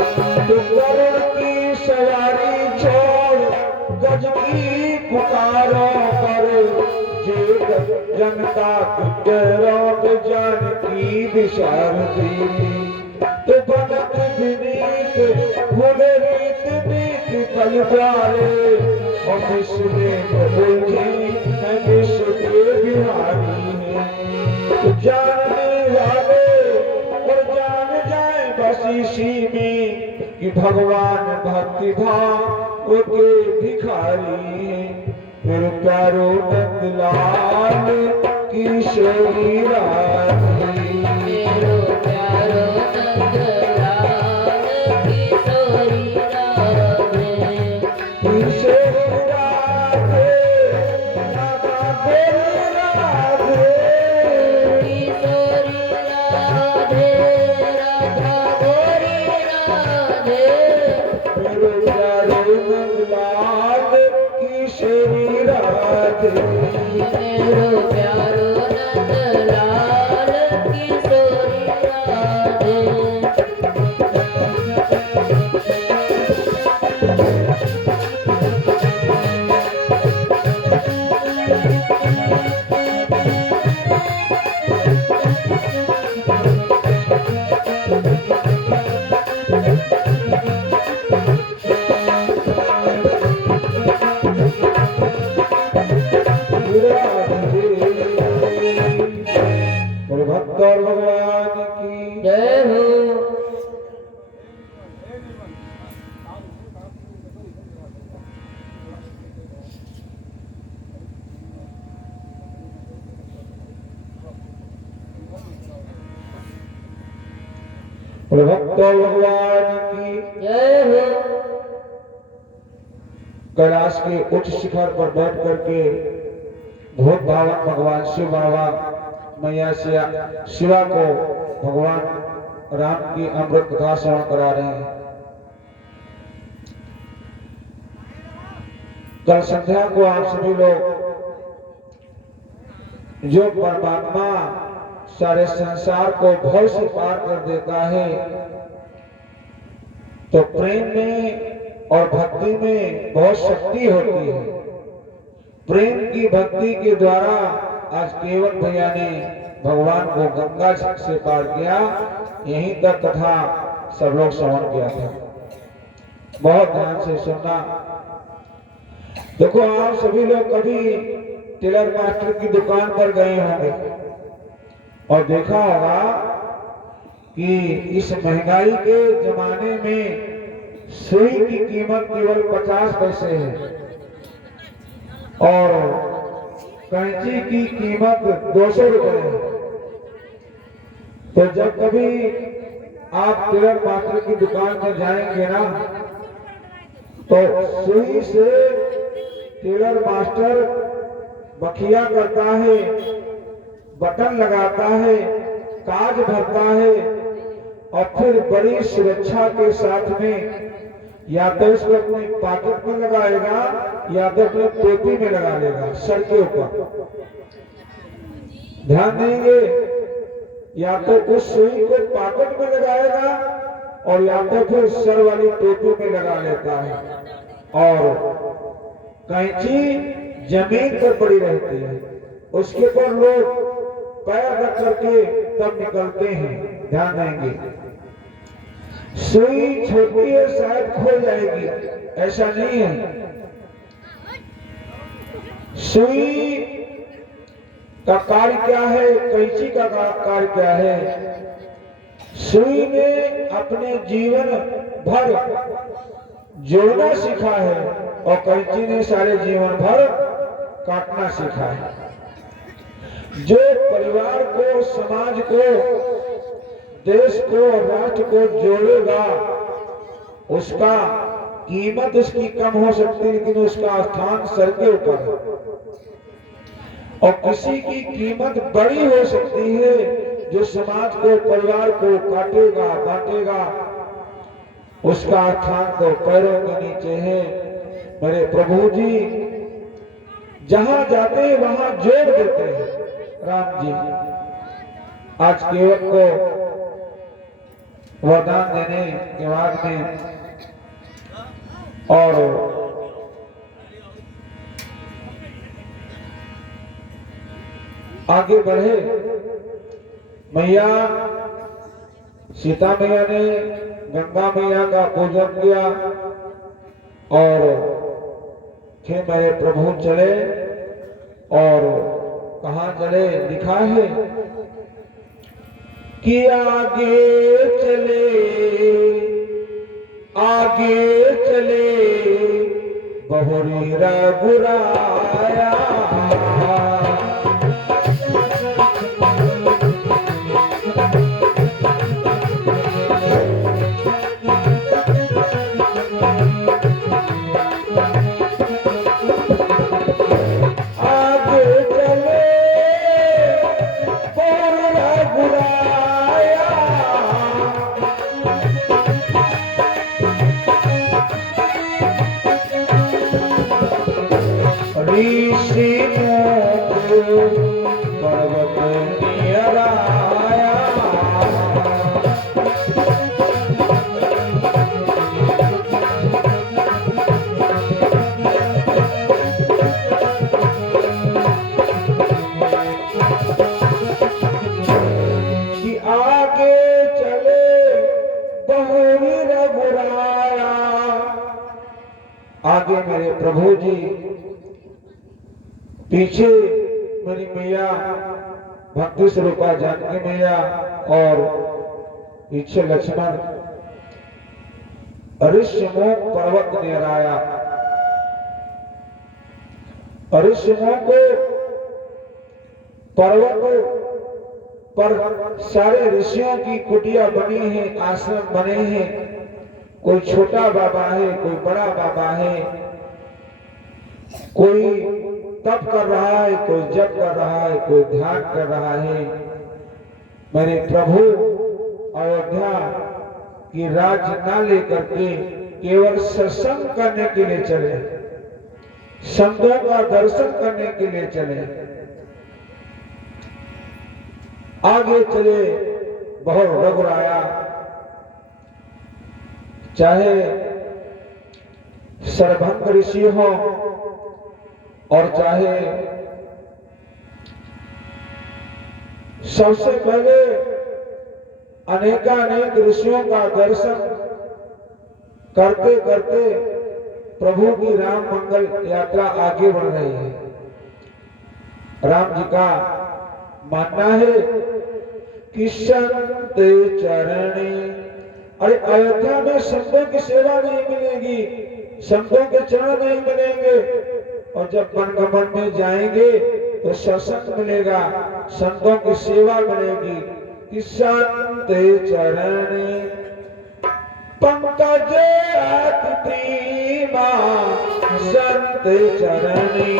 तो गरुड़ की सवारी छोड़ गज की पुकारों पर जे जनता गुजरात जानकी विशारदी तो बनत विनीत भूले रीत नीत कल द्वारे और विश्व में उलझी है विश्व के बिहारी है तो जानने वाले और जान जाए बस इसी में कि भगवान भक्ति भाव के भिखारी है फिर प्यारो नंदलाल किशोरी राधे भक्त भगवान की जय हो। कैलाश के उच्च शिखर पर बैठ करके भूत भावक भगवान शिव बाबा मैया शिवा को भगवान राम की अमृत कथा श्रवण करा रहे हैं। कल संध्या को आप सभी लोग जो परमात्मा सारे संसार को भव से पार कर देता है तो प्रेम में और भक्ति में बहुत शक्ति होती है। प्रेम की भक्ति के द्वारा आज केवल भैया ने भगवान को गंगा से पार किया। यहीं तक कथा सब लोग श्रवण किया था। बहुत ध्यान से सुनना। देखो आप सभी लोग कभी टेलर मास्टर की दुकान पर गए होंगे और देखा होगा कि इस महंगाई के जमाने में सुई की कीमत केवल 50 पैसे है और कैंची की कीमत 200 रुपए है। तो जब कभी आप टेलर मास्टर की दुकान में जाएंगे ना तो सुई से टेलर मास्टर बखिया करता है, बटन लगाता है, काज भरता है और फिर बड़ी सुरक्षा के साथ में या तो इसको अपने पॉकेट में लगाएगा या तो अपने टोपी में लगा लेगा सर के ऊपर। ध्यान देंगे, या तो उस सुई को पॉकेट में लगाएगा और या तो फिर सर वाली टोपी में लगा लेता है और कैंची जमीन पर पड़ी रहती है, उसके पर लोग पैर रख करके तब निकलते हैं। ध्यान देंगे, सुई छोटी है शायद खो जाएगी, ऐसा नहीं है। सुई का कार्य क्या है, कैंची का कार्य क्या है? सुई ने अपने जीवन भर जोड़ना सीखा है और कैंची ने सारे जीवन भर काटना सीखा है। जो परिवार को, समाज को, देश को, राष्ट्र को जोड़ेगा उसका कीमत उसकी कम हो सकती है लेकिन उसका स्थान सर के ऊपर है। और किसी की कीमत बड़ी हो सकती है जो समाज को, परिवार को काटेगा, बांटेगा, उसका स्थान तो पैरों के नीचे है। मेरे प्रभु जी जहां जाते हैं वहां जोड़ देते हैं। राम जी आज केवट को वरदान देने के बाद में और आगे बढ़े। मैया सीता मैया ने गंगा मैया का पूजन किया और फिर मेरे प्रभु चले और कहाँ चले लिखा है कि आगे चले बहुरी रघुराया। आगे मेरे प्रभु जी, पीछे मेरी मैया भक्ति स्वरूपा जानकी मैया और पीछे लक्ष्मण। ऋषिमुख पर्वत निराया। ऋषिमुख पर्वत पर सारे ऋषियों की कुटिया बनी है, आश्रम बने हैं। कोई छोटा बाबा है, कोई बड़ा बाबा है, कोई तप कर रहा है, कोई जप कर रहा है, कोई ध्यान कर रहा है। मेरे प्रभु अयोध्या की राज्य न लेकर के केवल सत्संग करने के लिए चले, संतों का दर्शन करने के लिए चले। आगे चले बहुत रघुराया। चाहे सरभंग ऋषि हो और चाहे सबसे पहले अनेकानेक ऋषियों का दर्शन करते करते प्रभु की राम मंगल यात्रा आगे बढ़ रही है। राम जी का मानना है कि संत चरणी, अरे अयोध्या में संतों की सेवा नहीं मिलेगी, संतों के चरण नहीं मिलेंगे, और जब वनगमन में जाएंगे तो सत्संग मिलेगा, संतों की सेवा मिलेगी। कि संत चरण पंकज अति प्रीमा, संत चरणी।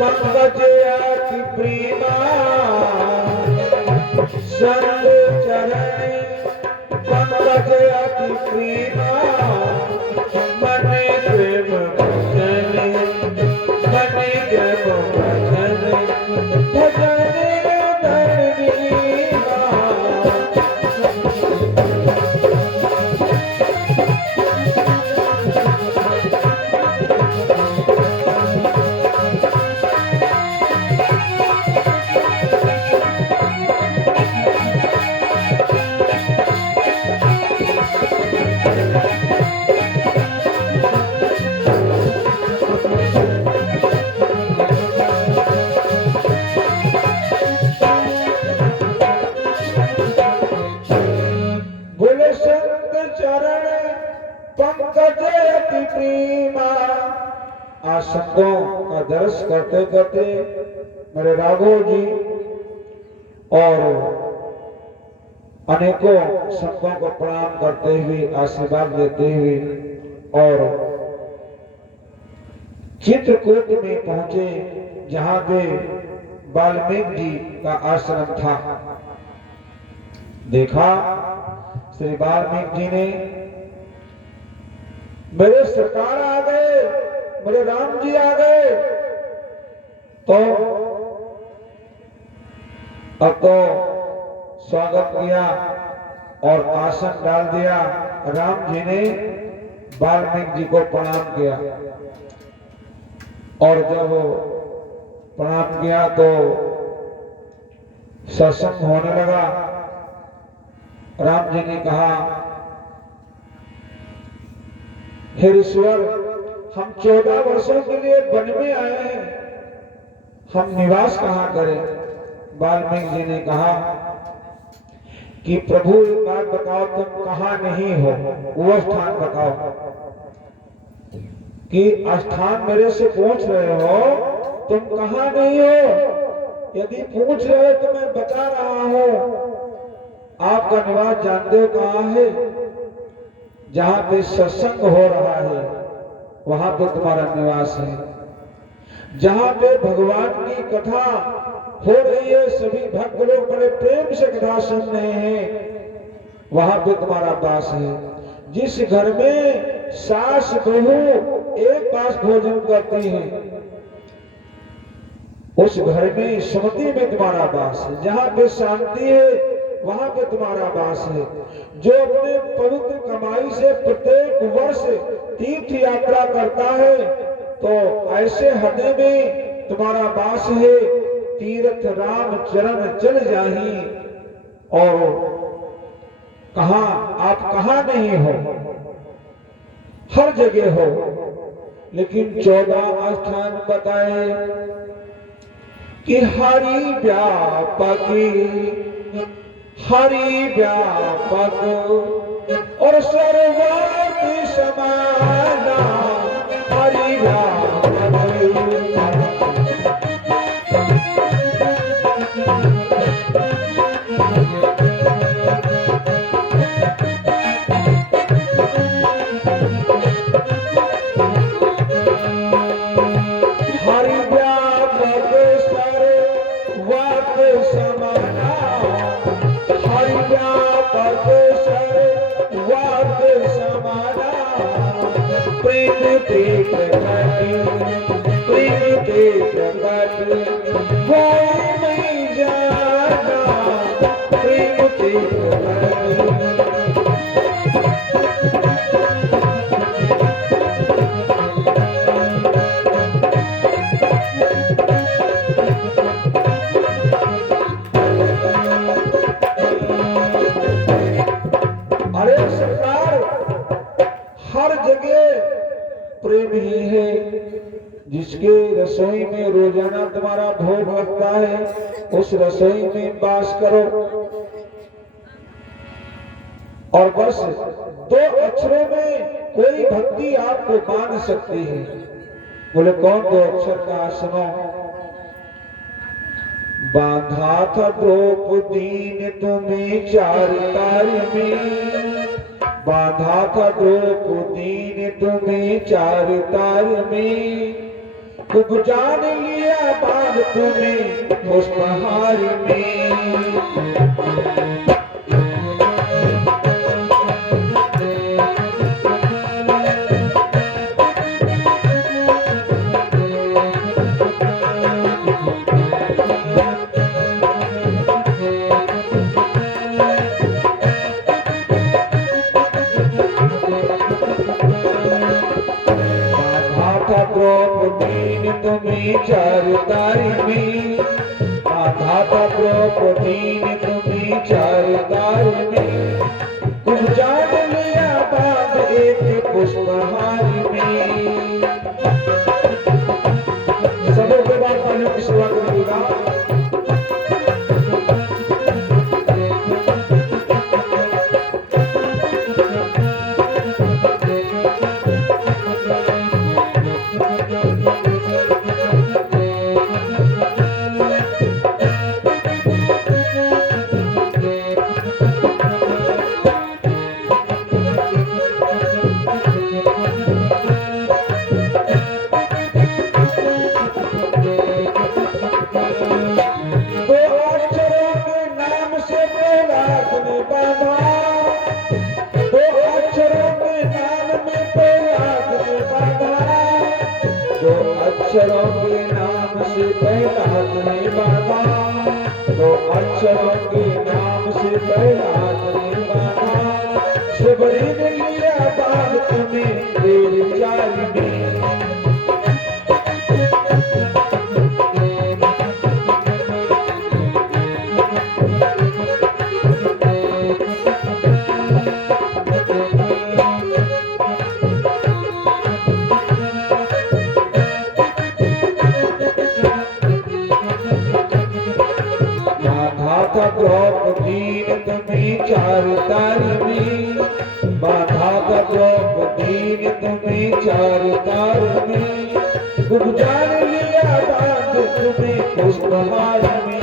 पंकज अति प्रीमा, संत चरणी पंकज अति प्रीमा। मन प्रेम भजन, मन प्रेम भजन, भजन धर्मीमा। पंकज अति प्रीमा। आज संतों का दर्श करते करते मेरे राघव जी और अनेकों संतों को प्रणाम करते हुए, आशीर्वाद देते हुए और चित्रकूट में पहुंचे, जहां पे वाल्मीकि जी का आश्रम था। देखा श्री वाल्मीकि जी ने, मेरे सरकार आ गए, मेरे राम जी आ गए, तो अब तो स्वागत किया और आसन डाल दिया। राम जी ने वाल्मीकि जी को प्रणाम किया और जब प्रणाम किया तो सत्संग होने लगा। राम जी ने कहा, हे ईश्वर, हम 14 वर्षों के लिए वन में आए हैं, हम निवास कहाँ करें? वाल्मीकि जी ने कहा कि प्रभु एक बात बताओ, तुम कहाँ नहीं हो, वो स्थान बताओ। कि स्थान मेरे से पूछ रहे हो, तुम कहाँ नहीं हो? यदि पूछ रहे हो तो मैं बता रहा हूं, आपका निवास जानते हो कहाँ है? जहां पे सत्संग हो रहा है वहां पे तुम्हारा निवास है। जहां पे भगवान की कथा हो रही है, सभी भक्त लोग बड़े प्रेम से कथा सुन रहे हैं, वहां पे तुम्हारा वास है। जिस घर में सास बहू एक पास भोजन करती है, उस घर में सुमति में तुम्हारा वास है। जहां पे शांति है वहां पे तुम्हारा वास है। जो अपने पवित्र कमाई से प्रत्येक वर्ष तीर्थ यात्रा करता है, तो ऐसे हृदय में तुम्हारा वास है। तीर्थ राम चरण चल जाही, और कहा आप कहाँ नहीं हो, हर जगह हो। लेकिन 14 स्थान बताए कि हरि व्यापक, हरि व्यापक और सर्वव्यापी समाना, हरि व्यापक। प्रेम ही है। जिसके रसोई में रोजाना तुम्हारा भोग लगता है, उस रसोई में वास करो। और बस 2 अक्षरों में कोई भक्ति आपको बांध सकती है। बोले कौन 2 अक्षर का? सुनो। बांधा था द्रौपदी ने तुम्हें 4 तार में, बांधा था द्रौपदी ने तुम्हें 4 तार में, खूब जान लिया बांध तुम्हें पुष्पहार में। तुम्हें 4 तार में, बांधा था द्रौपदी ने तुम्हें 4 तार में, तुम जान लिया बांध एक पुष्पहार में। सबों के बाद पानी की सेवा करिएगा। अक्षरों के नाम से पहला ने बाबा, दो अक्षरों के नाम से पहला ने बाबा, सबरी ने लिया बाग तुम्हें तेरी चाल में। द्रौपदी तुम्हें चार ताल में, बाधा का द्रौपदी तुम्हें चार ताल में, गुजान लिया बांध तुम्हें पुष्पहार में।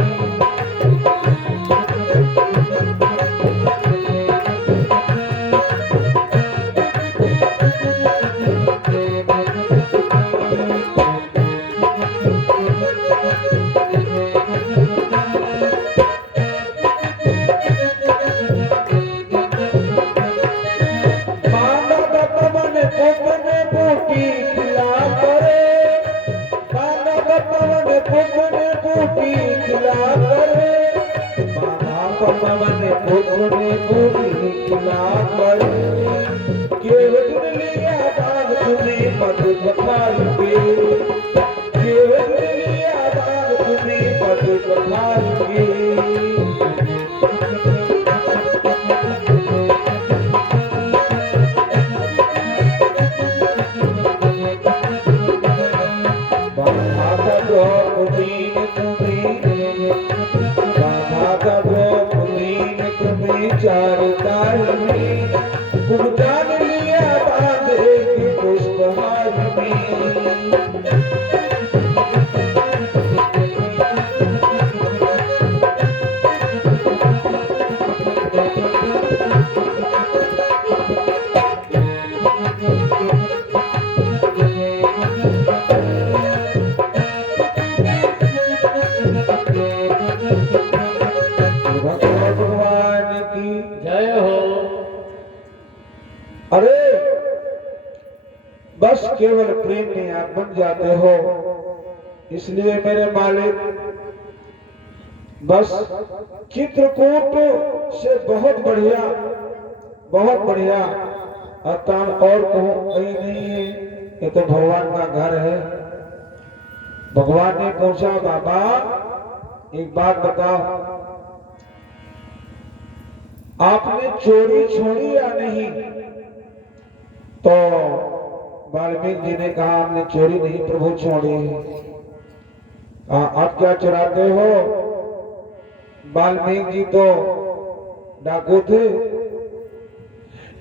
चार ताल में गुजान लिया बांध एक पुष्पहार में। अरे बस केवल प्रेम में आप बन जाते हो, इसलिए मेरे मालिक बस चित्रकूट से बहुत बढ़िया अताम और कहीं नहीं है। ये तो भगवान का घर है। भगवान ने पूछा बाबा एक बात बताओ, आपने चोरी छोड़ी या नहीं? तो वाल्मीकि जी ने कहा हमने चोरी नहीं प्रभु छोड़ी है। आप क्या चुराते हो? वाल्मीकि जी तो डाकू थे।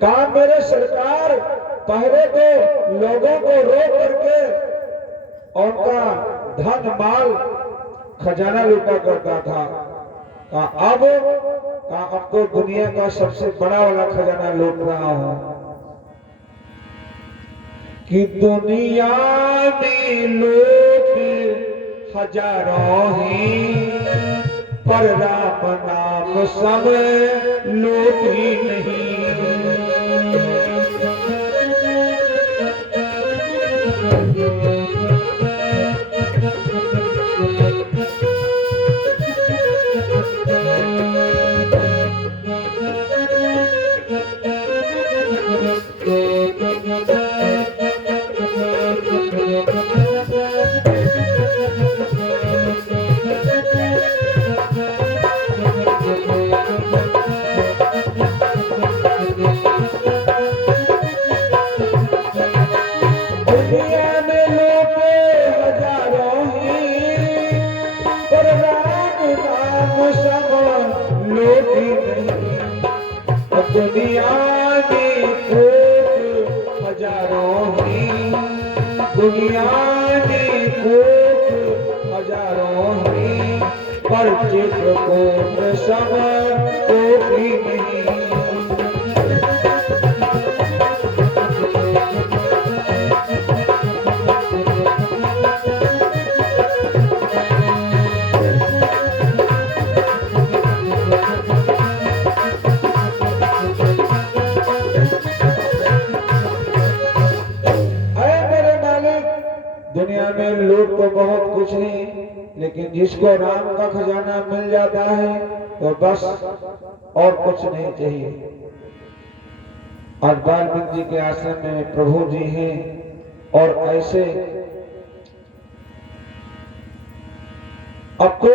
कहा मेरे सरकार पहले तो लोगों को रोक करके उनका धन माल खजाना लूटा करता था। कहा अब तो दुनिया का सबसे बड़ा वाला खजाना लूट रहा हूं कि दुनिया में लोग हजारों ही पर राम नाम सब लोग ही नहीं। दुनिया में कोट हजारों ही, दुनिया में कोट हजारों ही, पर चित्रकूट सब कोट ही नहीं। दुनिया में लोग बहुत कुछ नहीं, लेकिन जिसको राम का खजाना मिल जाता है तो बस और कुछ नहीं चाहिए। आज वाल्मीकि जी के आश्रम में प्रभु जी हैं और ऐसे अब तो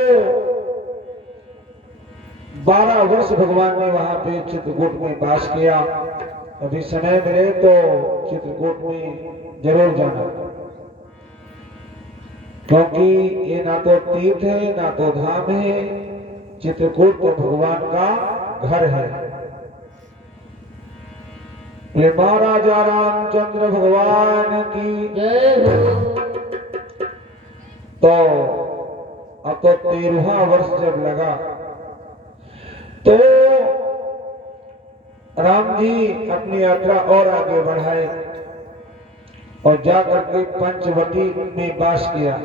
12 वर्ष भगवान ने वहां पे चित्रकूट में वास किया। अभी समय मिले तो चित्रकूट में जरूर जाना, क्योंकि ये ना तो तीर्थ है ना तो धाम है, चित्रकूट तो भगवान का घर है। महाराजा रामचंद्र भगवान की जय हो। तो अब तो 13वां वर्ष जब लगा तो राम जी अपनी यात्रा और आगे बढ़ाए और जाकर के पंचवटी में वास किया।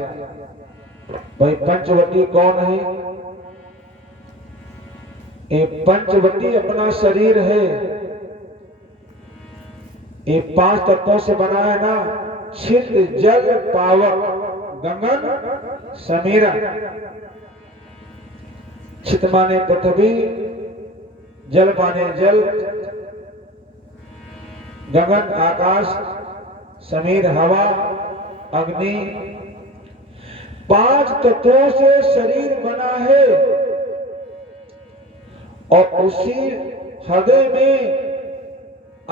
भाई पंचवटी कौन है? ये पंचवटी अपना शरीर है, ये 5 तत्वों से बना है ना, छिद्र जल पावक गगन समीरा। छित माने पृथ्वी, जल माने जल, गगन आकाश, समीर हवा, अग्नि, 5 तत्वों से शरीर बना है। और उसी हृदय में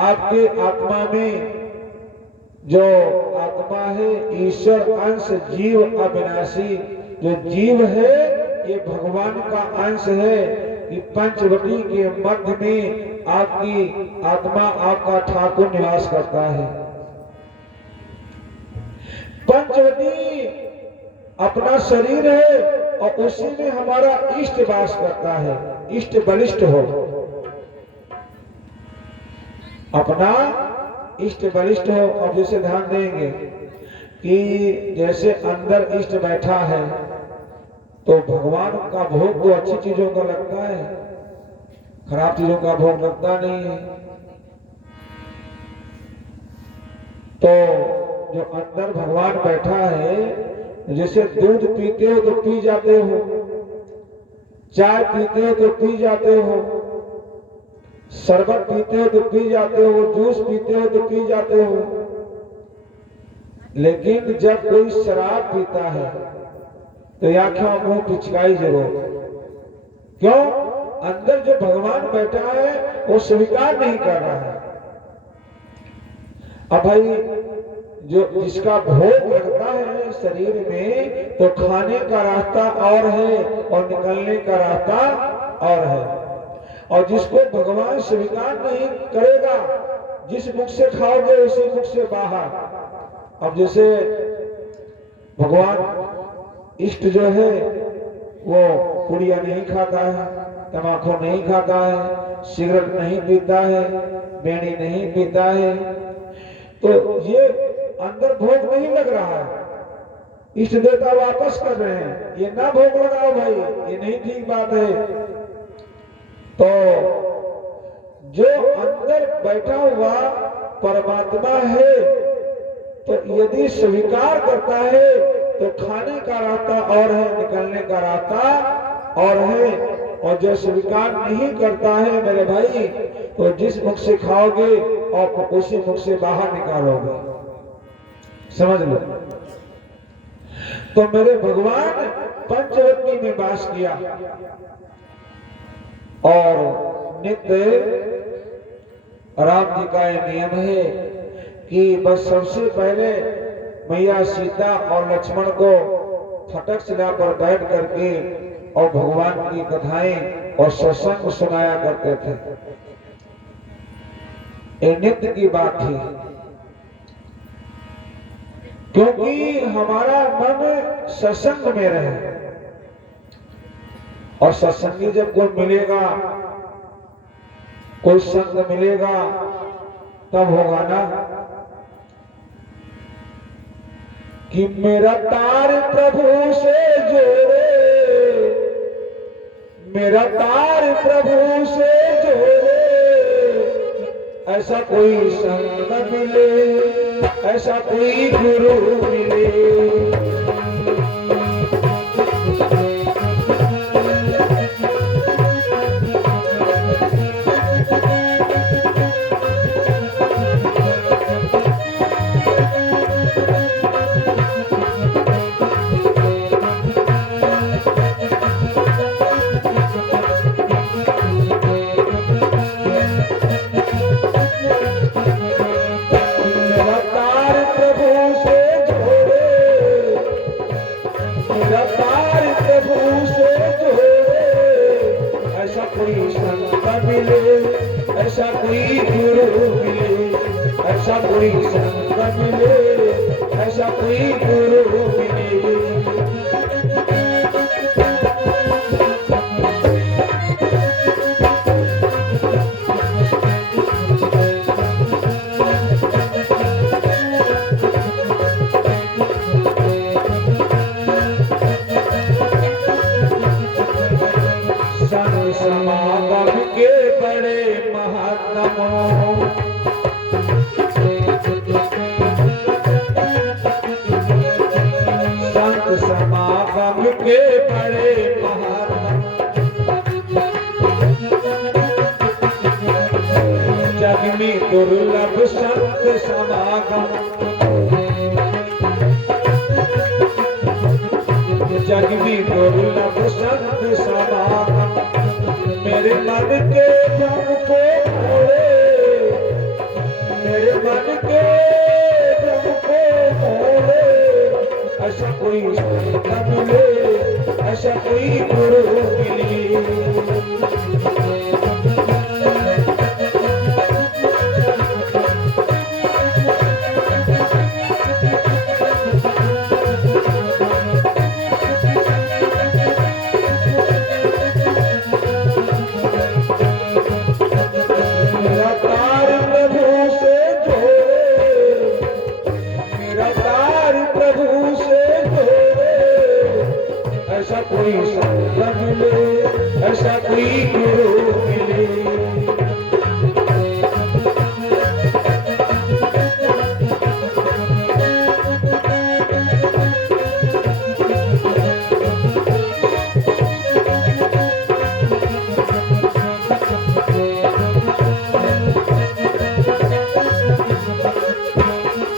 आपके आत्मा में जो आत्मा है, ईश्वर अंश जीव अविनाशी जो जीव है, ये भगवान का अंश है कि पंचवटी के मध्य में आपकी आत्मा, आपका ठाकुर निवास करता है। पंचवटी अपना शरीर है और उसी में हमारा इष्ट वास करता है। इष्ट बलिष्ठ हो, अपना इष्ट बलिष्ठ हो। अब जैसे ध्यान देंगे कि जैसे अंदर इष्ट बैठा है तो भगवान का भोग तो अच्छी चीजों का लगता है, खराब चीजों का भोग लगता नहीं है। तो जो अंदर भगवान बैठा है, जैसे दूध पीते हो तो पी जाते हो, चाय पीते हो तो पी जाते हो, शरबत पीते हो तो पी जाते हो, जूस पीते हो तो पी जाते हो। लेकिन जब कोई शराब पीता है तो या क्यों मुंह पिचकाई जरूर। क्यों? अंदर जो भगवान बैठा है वो स्वीकार नहीं कर रहा है। अब भाई जो जिसका भोग लगता है शरीर में, तो खाने का रास्ता और है और निकलने का रास्ता और है। और जिसको भगवान स्वीकार नहीं करेगा, जिस मुख से खाओगे उसी मुख से बाहर। अब जैसे भगवान इष्ट जो है वो पुड़िया नहीं खाता है, तम्बाकू नहीं खाता है, सिगरेट नहीं पीता है, बीड़ी नहीं पीता है, तो ये अंदर भोग नहीं लग रहा है। इष्ट देवता वापस कर रहे हैं, ये ना भोग लगाओ भाई, ये नहीं ठीक बात है। तो जो अंदर बैठा हुआ परमात्मा है, तो यदि स्वीकार करता है तो खाने का रास्ता और है, निकलने का रास्ता और है। और जो स्वीकार नहीं करता है मेरे भाई, तो जिस मुख से खाओगे और उसी मुख से बाहर निकालोगे, समझ लो। तो मेरे भगवान पंचवटी में वास किया और नित्य राम जी का यह नियम है कि बस सबसे पहले मैया सीता और लक्ष्मण को फटक शिला पर बैठ करके और भगवान की कथाएं और सत्संग सुनाया करते थे। ये नित्य की बात थी, क्योंकि हमारा मन सत्संग में रहे। और सत्संगी जब कोई मिलेगा, कोई संग मिलेगा, तब होगा ना कि मेरा तार प्रभु से जोड़े, मेरा तार प्रभु से जोड़े, ऐसा कोई संग न मिले, ऐसा कोई गुरु मिले। ऐसा कोई गुरु मिले, ऐसा कोई संत मिले, ऐसा कोई गुरु मिले। संत समागम के बड़े महात्मा, संत समागम के बड़े महात्मा, जग में दुर्लभ संत समागम, जग में दुर्लभ संत समागम। मेरे मन के भ्रम को खोले, मेरे मन के भ्रम को खोले, ऐसा कोई संत मिले, ऐसा कोई गुरु मिले। ऐसा कोई संत मिले, ऐसा कोई गुरु मिले।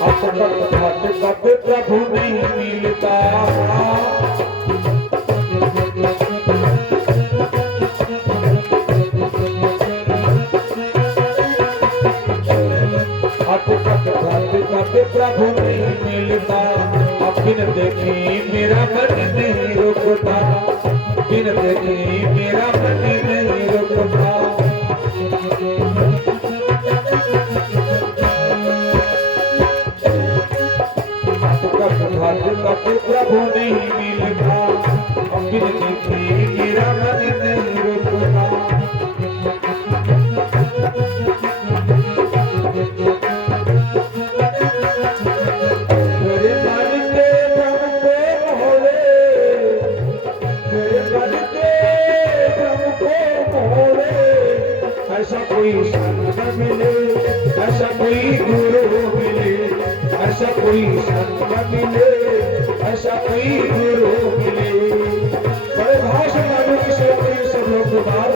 अब प्रभु नहीं मिलता, प्रभु नहीं मिलता। अब बिन देखी मेरा मन नहीं रुकता, बिन देखी मेरा मन नहीं रुकता। कब प्रभु नहीं मिलता, अब बिन देखी मेरा मन नहीं रुकता। ऐसा कोई संत मिले, ऐसा कोई गुरु मिले, ऐसा कोई संत मिले, ऐसा कोई गुरु मिले। बड़े भाषण वालों की सेवा सब लोग बात।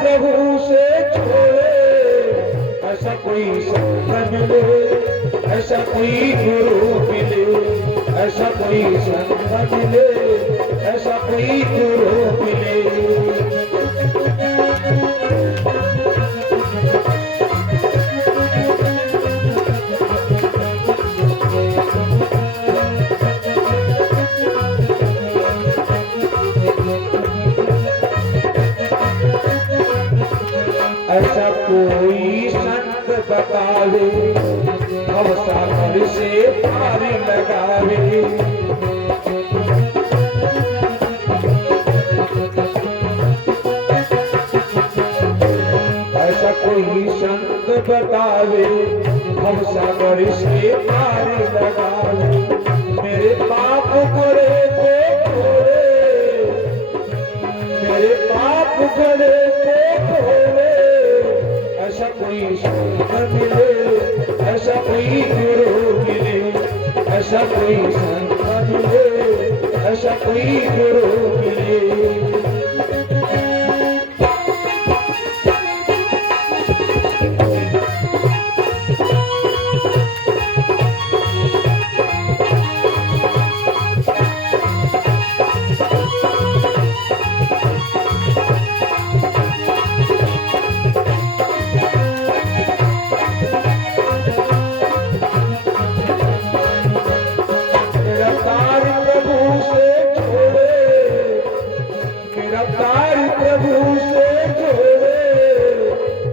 प्रभु से छोड़े, ऐसा कोई संत मिले, ऐसा कोई गुरु मिले, ऐसा कोई संत मिले, ऐसा कोई गुरु मिले। ऐसा कोई संत बतावे, भवसागर से पार लगावे। ऐसा कोई संत बतावे, भवसागर से पार लगावे। मेरे पाप करे को छोड़े, मेरे पाप करे को छोड़े, ऐसा कोई संत मिले, ऐसा कोई संत मिले, ऐसा कोई गुरु मिले।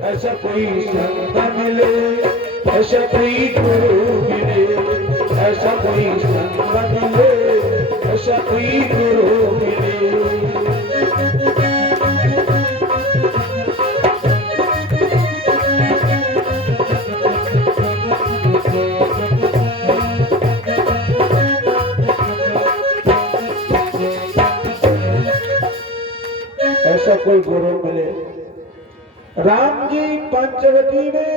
ऐसा कोई संत मिले, ऐसा कोई गुरु मिले, ऐसा कोई संत मिले, ऐसा कोई गुरु मिले। ऐसा कोई गुरु मिले। राम जी पंचवटी में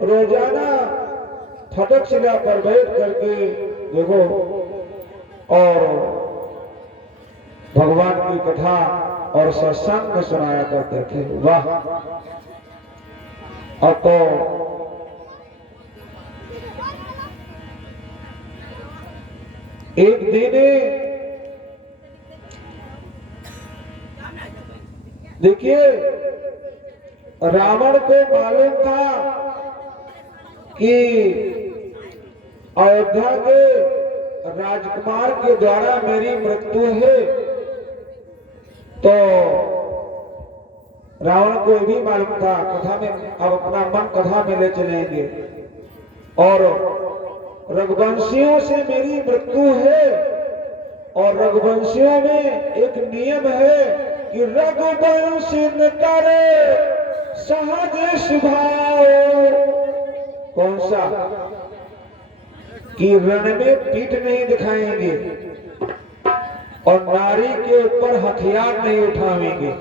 रोजाना फटक शिला पर बैठ करके देखो और भगवान की कथा और सत्संग सुनाया करते थे। वाह! अब तो एक दिन देखिए, रावण को मालूम था कि अयोध्या के राजकुमार के द्वारा मेरी मृत्यु है, तो रावण को यह भी मालूम था कथा में, अब अपना मन कथा में ले चलेंगे और रघुवंशियों से मेरी मृत्यु है। और रघुवंशियों में एक नियम है कि रघुवंश न करे सहज स्वभाव। कौन सा? कि रण में पीठ नहीं दिखाएंगे और नारी के ऊपर हथियार नहीं उठाएंगे।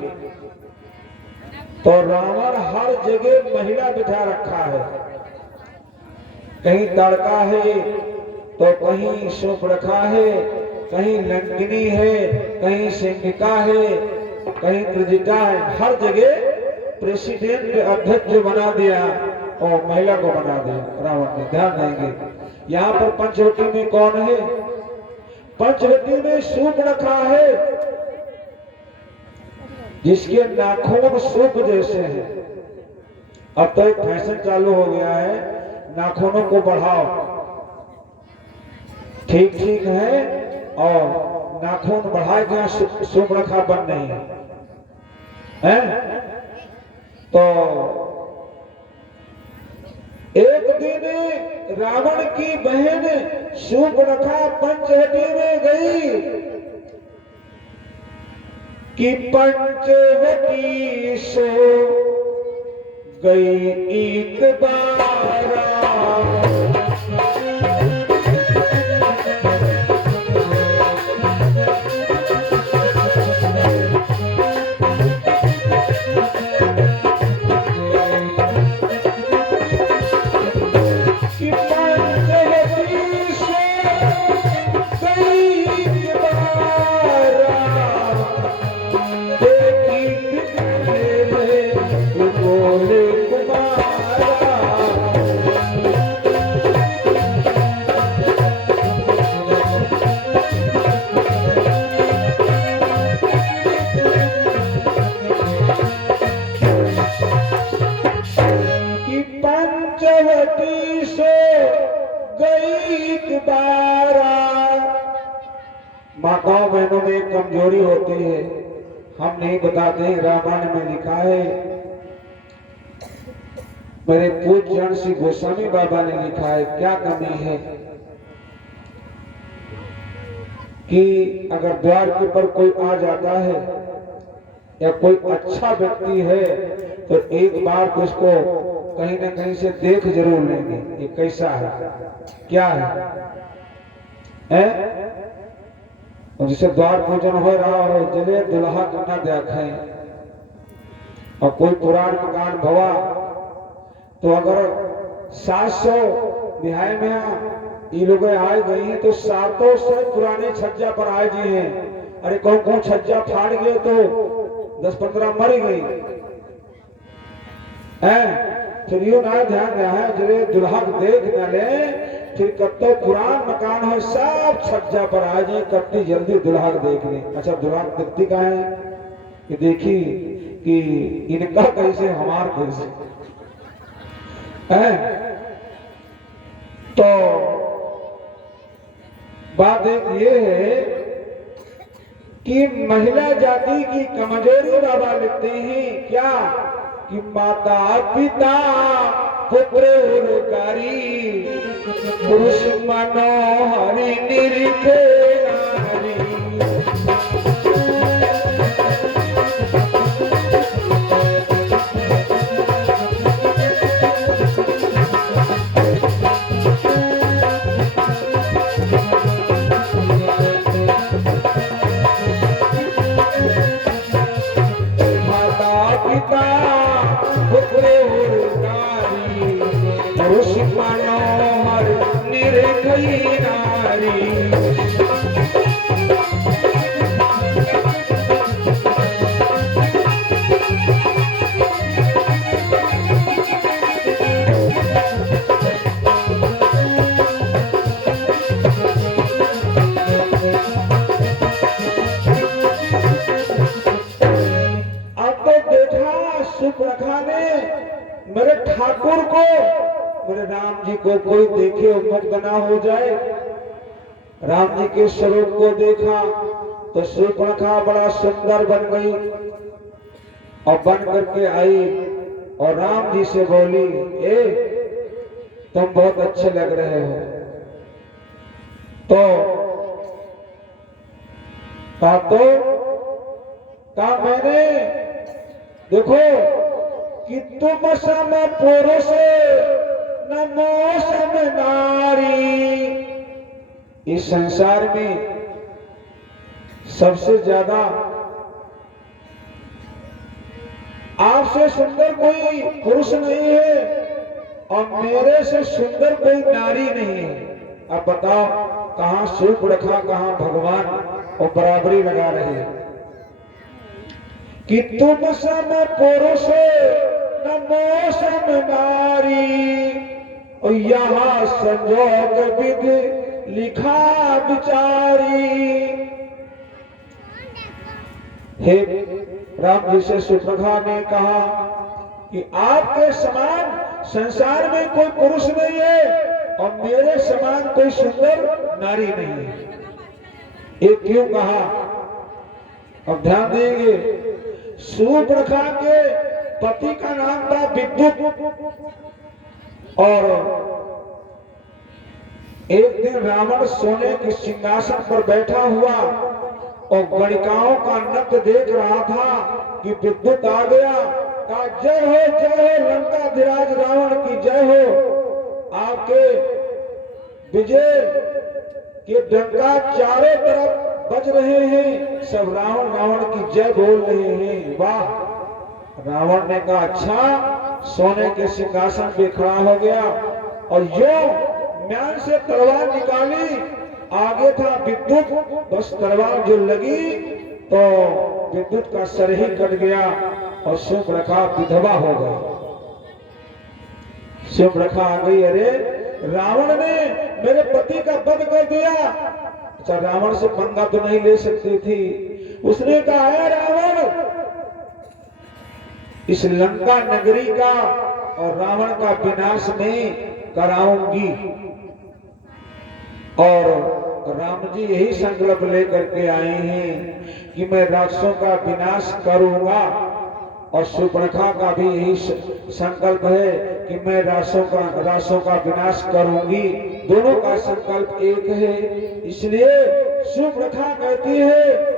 तो रावण हर जगह महिला बिठा रखा है, कहीं तड़का है तो कहीं शूर्पणखा है, कहीं लंकिनी है, कहीं सिंहिका है, कहीं त्रिजटा है। हर जगह प्रेसिडेंट अध्यक्ष बना दिया और महिला को बना दिया रावण ने। ध्यान देंगे, यहाँ पर पंचवटी में कौन है? पंचवटी में शूर्पणखा है, जिसके नाखून सूप जैसे हैं। अब तो एक फैशन चालू हो गया है, नाखूनों को बढ़ाओ, ठीक ठीक है, और नाखून बढ़ाए गया शूर्पणखा बन नहीं है। तो एक दिन रावण की बहन शूर्पणखा पंचवटी में गई कि पंचवटी सो गई एक बारा। पंचवटी से गई बारा। माताओं बहनों में एक कमजोरी होती है, हम नहीं बताते। रामायण में लिखा है, मेरे पूज्य श्री गोस्वामी बाबा ने लिखा है, क्या कमी है कि अगर द्वार के पर कोई आ जाता है या कोई अच्छा व्यक्ति है तो एक बार तो उसको कहीं ना कहीं से देख जरूर लेंगे, ये कैसा है, क्या है? और जिसे द्वार पूजन हो रहा हो, जले दुल्हा को न देखें। और कोई पुराण मकान भवा तो अगर 700 बिहार में ये लोग आए गए हैं तो 700 पुराने छज्जा पर आए जी हैं। अरे कौन कौन छज्जा फाड़ गए तो 10-15 मर गई है। फिर यूं ना ध्यान रहा है जरे दुल्हा देख न ले, फिर कत्तो पुरान मकान है सब छज्जा पर आ जाए, कत्ती जल्दी दुल्हा देख ले। अच्छा दुल्हा दिखती का है कि देखी कि इनका कैसे हमार कैसे है। तो बात एक ये है कि महिला जाति की कमजोरी बाबा लिखते हैं क्या कि माता पिता पुत्र कारी पुरुष मनोहरि निरिखे नारी। मेरे ठाकुर को, मेरे राम जी को कोई देखे मुग्ध ना हो जाए। राम जी के स्वरूप को देखा तो शूर्पणखा बड़ा सुंदर बन गई और बन करके आई और राम जी से बोली, ए तुम बहुत अच्छे लग रहे हो। तो मैंने देखो कि तुम सम पुरुष न मौसम नारी। इस संसार में सबसे ज्यादा आपसे सुंदर कोई पुरुष नहीं है और मेरे से सुंदर कोई नारी नहीं है। अब बताओ कहां शूर्पणखा कहां भगवान और बराबरी लगा रहे हैं कि तुम सम पुरुष न मौसम नारी और यहाँ संजोग विधि लिखा विचारी। हे राम जी से शूर्पणखा ने कहा कि आपके समान संसार में कोई पुरुष नहीं है और मेरे समान कोई सुंदर नारी नहीं है। ये क्यों कहा? अब ध्यान देंगे, शूर्पणखा के पति का नाम था विद्युत और एक दिन रावण सोने के सिंहासन पर बैठा हुआ और गणिकाओं का नृत्य देख रहा था कि विद्युत आ गया। कहा जय हो लंकाधिराज रावण की जय हो। आपके विजय के डंका चारों तरफ बज रहे हैं, सब रावण की जय बोल रहे हैं। वाह! रावण ने कहा अच्छा, सोने के सिंहासन पे खड़ा हो गया और यो म्यान से तलवार निकाली, आगे था विद्युत, बस तलवार जो लगी तो विद्युत का सर ही कट गया और शूर्पणखा विधवा हो गई। शूर्पणखा आ गई, अरे रावण ने मेरे पति का वध कर दिया। अच्छा, रावण से पंगा तो नहीं ले सकती थी। उसने कहा है रावण, इस लंका नगरी का और रावण का विनाश में कराऊंगी। और राम जी यही संकल्प लेकर के आए हैं कि मैं राक्षसों का विनाश करूंगा और शूर्पणखा का भी यही संकल्प है कि मैं राक्षसों का विनाश करूंगी। दोनों का संकल्प एक है। इसलिए शूर्पणखा कहती है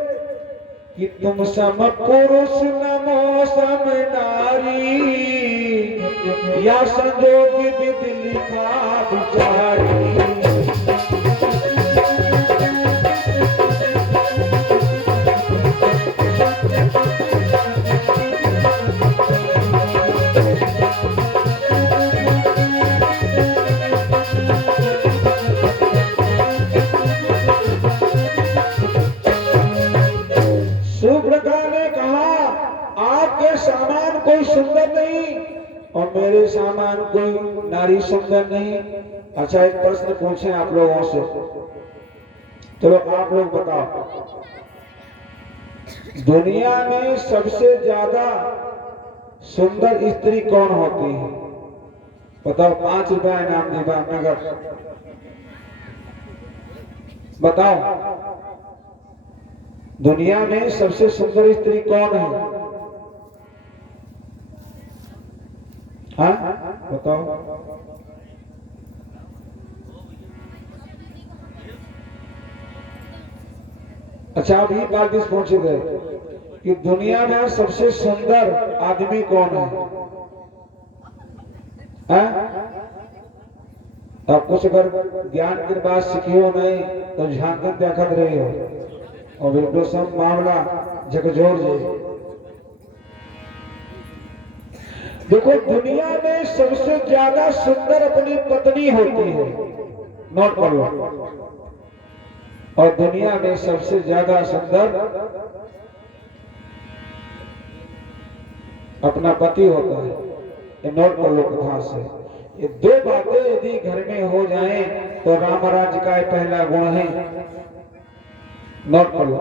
कि तुम सम पुरुष नमो सम नारी या संजोग विधि लिखा विचारी। सामान कोई नारी सुंदर नहीं। अच्छा, एक प्रश्न पूछें आप लोगों से, चलो आप लोग बताओ, दुनिया में सबसे ज्यादा सुंदर स्त्री कौन होती है? बताओ, 5 रुपया इनाम देगा नगद। बताओ, दुनिया में सबसे सुंदर स्त्री कौन है? हाँ बताओ। अच्छा, अभी बात इस पहुंचे गए कि दुनिया में सबसे सुंदर आदमी कौन है? अब कुछ अगर ज्ञान की बात सीखी हो नहीं तो झांकन देखत रही हो और बिल्कुल सब मामला झकझोर जाए। देखो, दुनिया में सबसे ज्यादा सुंदर अपनी पत्नी होती है, नोट कर लो। और दुनिया में सबसे ज्यादा सुंदर अपना पति होता है, ये नोट कर लो कथा से। ये 2 बातें यदि घर में हो जाएं तो राम राज्य का पहला गुण है, नोट कर लो।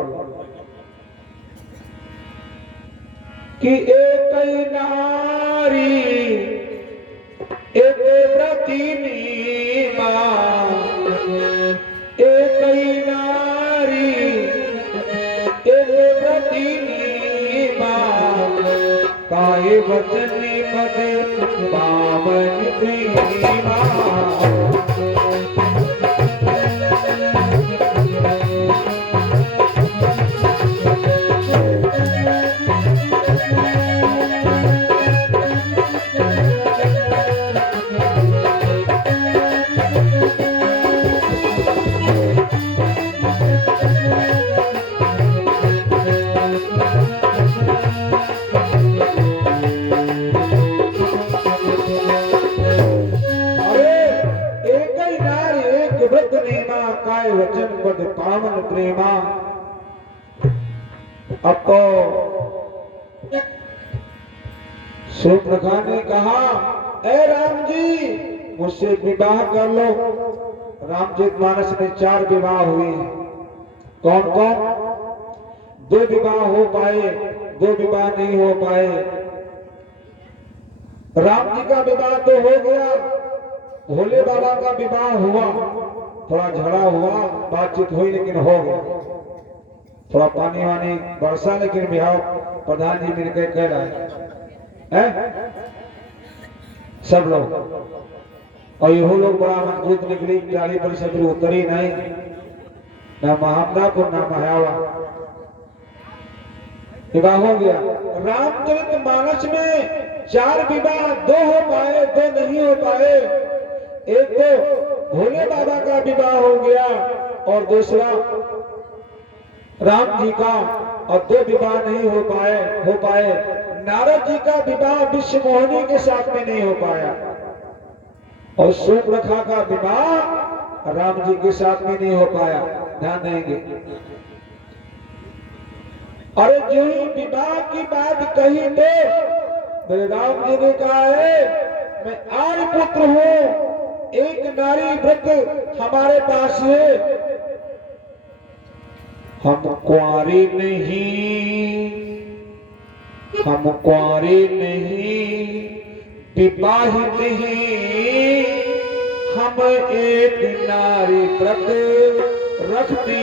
कि एक नारी एक व्रतिनी मां, एक नारी एक व्रतिनी मां, काय वचनी पदे पावन प्रेमा। वचन पद पावन प्रेमा। अब तो शूर्पणखा ने कहा, ए राम जी मुझसे विवाह कर लो। रामचरितमानस में 4 विवाह हुए। कौन कौन? 2 विवाह हो पाए, 2 विवाह नहीं हो पाए। राम जी का विवाह तो हो गया, भोले बाबा का विवाह हुआ, थोड़ा झगड़ा हुआ, बातचीत हुई, लेकिन हो गया। थोड़ा पानी वानी बरसा, लेकिन बिहार प्रधान जी मिलकर कह रहा है सब लोग। और यहो लोग बड़ा मजबूत निकली, 40% उतरी नहीं, ना महामदापुर ना महावा। विवाह हो गया। रामचरितमानस में 4 विवाह, 2 हो पाए, 2 नहीं हो पाए। एक तो भोले बाबा का विवाह हो गया और दूसरा राम जी का, और 2 विवाह नहीं हो पाए। नारद जी का विवाह विश्वमोहिनी के साथ में नहीं हो पाया, और शूर्पणखा का विवाह राम जी के साथ में नहीं हो पाया। ध्यान देंगे। अरे जो ही विवाह की बात कही तो मेरे राम जी ने कहा है, मैं आर्य पुत्र हूं, एक नारी व्रत हमारे पास है, हम कुंवारी नहीं, विवाहित नहीं, हम एक नारी व्रत रखती।